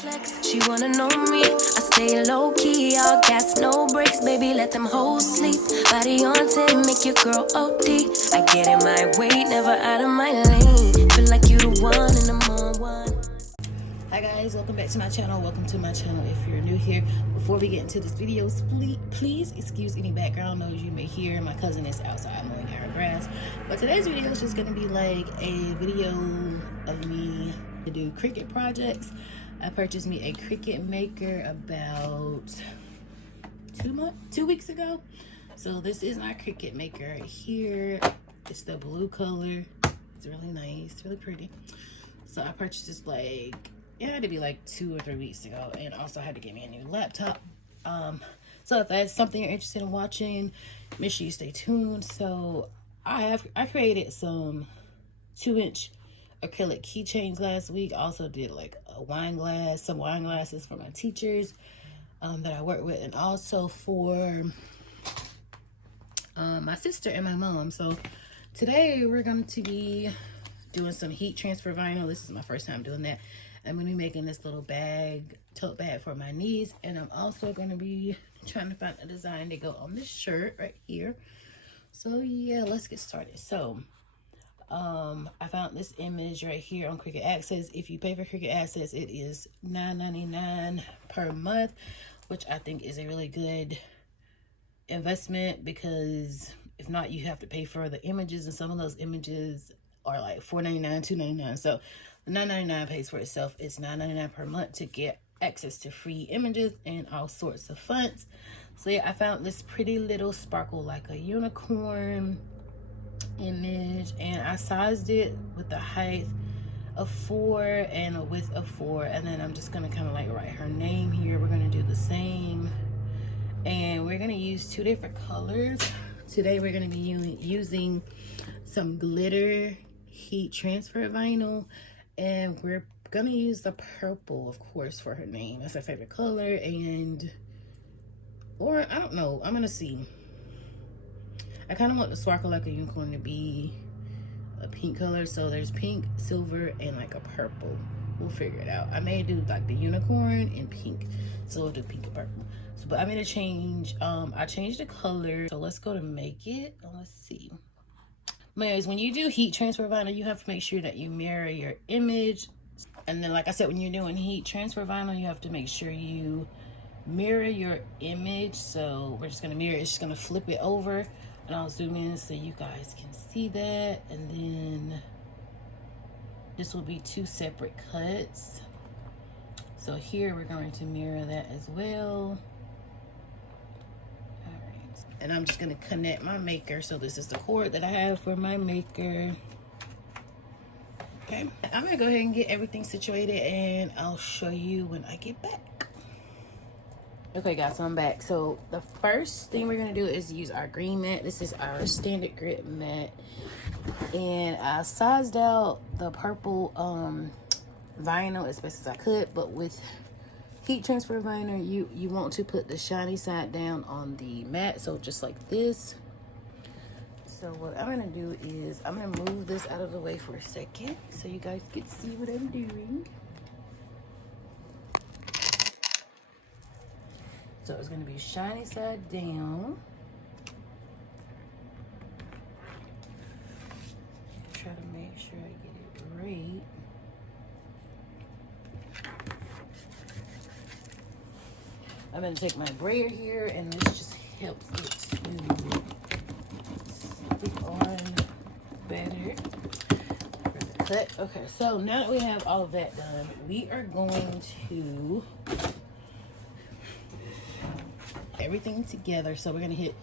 flex. She wanna know me. I stay low key, all gas, no brakes, baby. Let them hoes sleep. Body on 10, make your girl OD. I get in my way, never out of my lane. Feel like you the one and I'm on one. Hi guys, welcome back to my channel. Welcome to my channel if you're new here. Before we get into this video, please excuse any background noise you may hear. My cousin is outside mowing our grass. But today's video is just going to be like a video of me to do Cricut projects. I purchased me a Cricut maker about 2 weeks ago. So this is my Cricut maker right here. It's the blue color. It's really nice, really pretty. So I purchased this like, it had to be like 2 or 3 weeks ago, and also had to get me a new laptop. So if that's something you're interested in watching, make sure you stay tuned. So I created some 2-inch acrylic keychains last week. Also did like some wine glasses for my teachers that I work with, and also for my sister and my mom. So today we're going to be doing some heat transfer vinyl. This is my first time doing that. I'm going to be making this little bag, tote bag for my niece. And I'm also going to be trying to find a design to go on this shirt right here. So yeah, let's get started. So I found this image right here on Cricut Access. If you pay for Cricut Access, it is $9.99 per month, which I think is a really good investment, because if not, you have to pay for the images, and some of those images are like $4.99, $2.99. So the $9.99 pays for itself. It's $9.99 per month to get access to free images and all sorts of fonts. So yeah, I found this pretty little sparkle like a unicorn image, and I sized it with the height of 4 and a width of 4, and then I'm just gonna kind of like write her name here. We're gonna do the same, and we're gonna use 2 different colors. Today we're gonna be using some glitter heat transfer vinyl, and we're gonna use the purple, of course, for her name. That's her favorite color. And or I don't know, I'm gonna see. I kind of want the sparkle like a unicorn to be a pink color, so there's pink, silver, and like a purple. We'll figure it out. I may do like the unicorn and pink, so we'll do pink and purple. So, but I'm gonna change. I changed the color, so let's go to make it. Let's see. Anyways, when you do heat transfer vinyl, you have to make sure that you mirror your image. And then, like I said, when you're doing heat transfer vinyl, you have to make sure you mirror your image. So we're just gonna mirror it. It's just gonna flip it over, and I'll zoom in so you guys can see that. And then this will be 2 separate cuts. So here we're going to mirror that as well. And I'm just going to connect my maker. So this is the cord that I have for my maker. Okay, I'm going to go ahead and get everything situated, and I'll show you when I get back. Okay guys, so I'm back. So the first thing we're going to do is use our green mat. This is our standard grit mat. And I sized out the purple vinyl as best as I could, but with heat transfer vinyl, you want to put the shiny side down on the mat, so just like this. So what I'm gonna do is I'm gonna move this out of the way for a second so you guys can see what I'm doing. So it's gonna be shiny side down. Try to make sure I get it right. I'm going to take my brayer here, and this just helps it to stick on better for the cut. Okay, so now that we have all of that done, we are going to everything together. So we're going to hit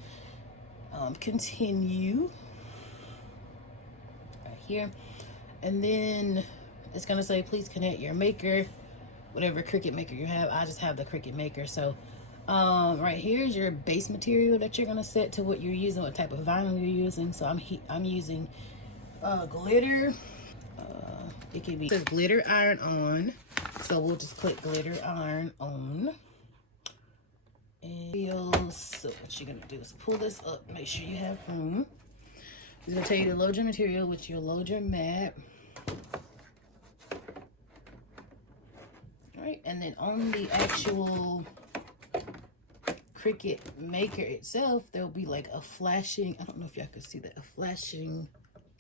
continue right here, and then it's going to say please connect your maker, whatever Cricut maker you have. I just have the Cricut maker. So right here is your base material that you're gonna set to what you're using, what type of vinyl you're using. So I'm using glitter. It can be glitter iron on, so we'll just click glitter iron on. And so what you're gonna do is pull this up, make sure you have room. It's gonna tell you to load your material, which you'll load your mat. right, and then on the actual Cricut maker itself, there'll be like a flashing, I don't know if y'all can see that, a flashing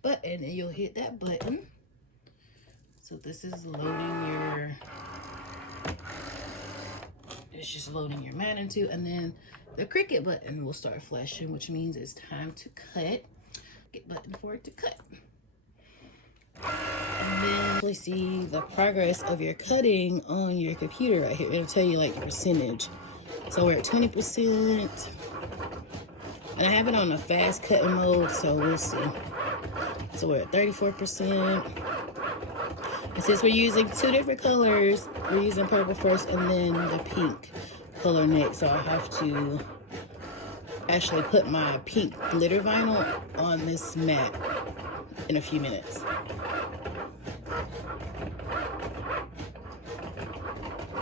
button, and you'll hit that button. So this is loading your, it's just loading your mat into, and then the Cricut button will start flashing, which means it's time to cut. Get button for it to cut. And then you see the progress of your cutting on your computer right here. It'll tell you like your percentage. So we're at 20%. And I have it on a fast cutting mode, so we'll see. So we're at 34%. And since we're using two different colors, we're using purple first and then the pink color next. So I have to actually put my pink glitter vinyl on this mat in a few minutes.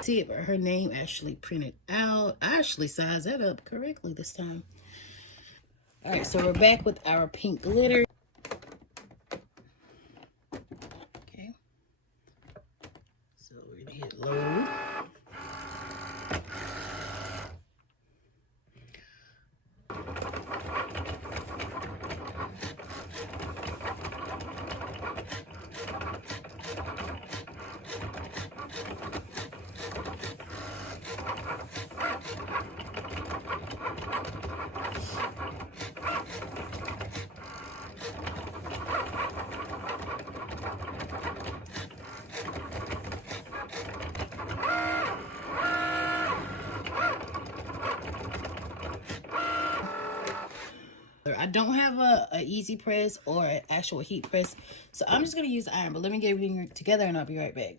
See it, but her name actually printed out. I actually sized that up correctly this time. All right, so we're back with our pink glitter. Okay, so we're gonna hit load. I don't have a easy press or an actual heat press, so I'm just gonna use the iron, but let me get everything together and I'll be right back.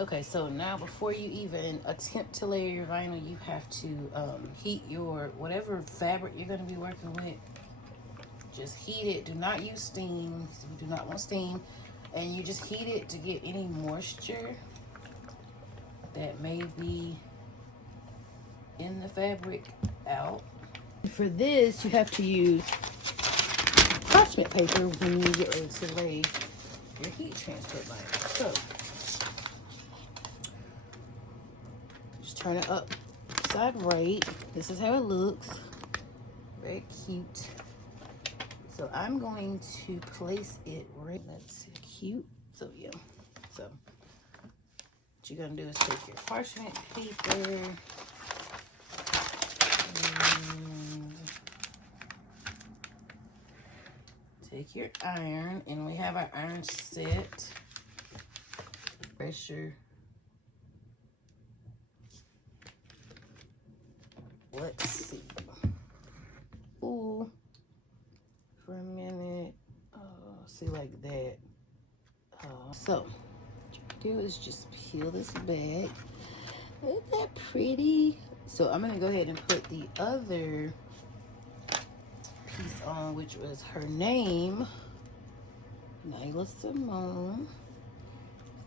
Okay, so now before you even attempt to layer your vinyl, you have to heat your whatever fabric you're going to be working with. Just heat it. Do not use steam. So you do not want steam. And you just heat it to get any moisture that may be in the fabric out. For this, you have to use parchment paper when you get ready to lay your heat transfer vinyl. So turn it up side right. This is how it looks. Very cute. So I'm going to place it right. That's cute. So yeah. So what you're gonna do is take your parchment paper and take your iron, and we have our iron set. Pressure. Let's see. Ooh, for a minute. See, like that. So, what you do is just peel this back. Isn't that pretty? So, I'm going to go ahead and put the other piece on, which was her name, Nyla Simone.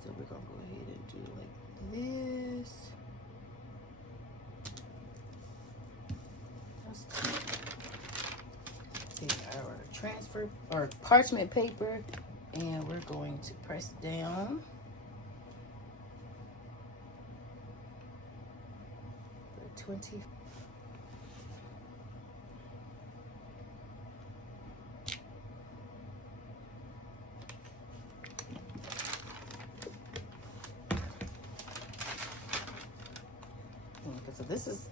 So, we're going to go ahead and do like this. Take our transfer or parchment paper and we're going to press down for 20. So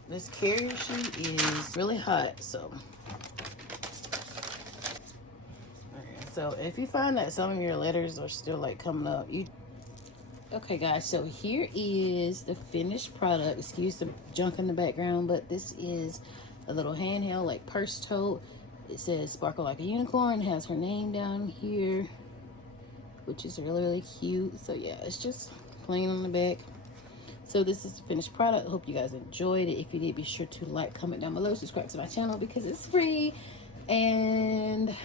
this carrier sheet is really hot, so so if you find that some of your letters are still like coming up, okay guys, so here is the finished product. Excuse the junk in the background, but this is a little handheld like purse tote. It says sparkle like a unicorn. It has her name down here, which is really cute. So yeah, it's just plain on the back. So this is the finished product. Hope you guys enjoyed it. If you did, be sure to like, comment down below, subscribe to my channel because it's free. And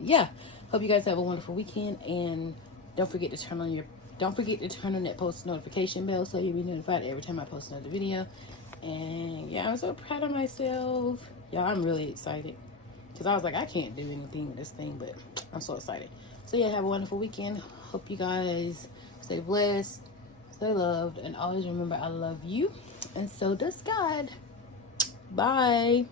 yeah, hope you guys have a wonderful weekend, and don't forget to turn on that post notification bell so you'll be notified every time I post another video. And yeah, I'm so proud of myself. Yeah, I'm really excited because I was like, I can't do anything with this thing, but I'm so excited. So yeah, have a wonderful weekend. Hope you guys stay blessed, stay loved, and always remember I love you, and so does God. Bye.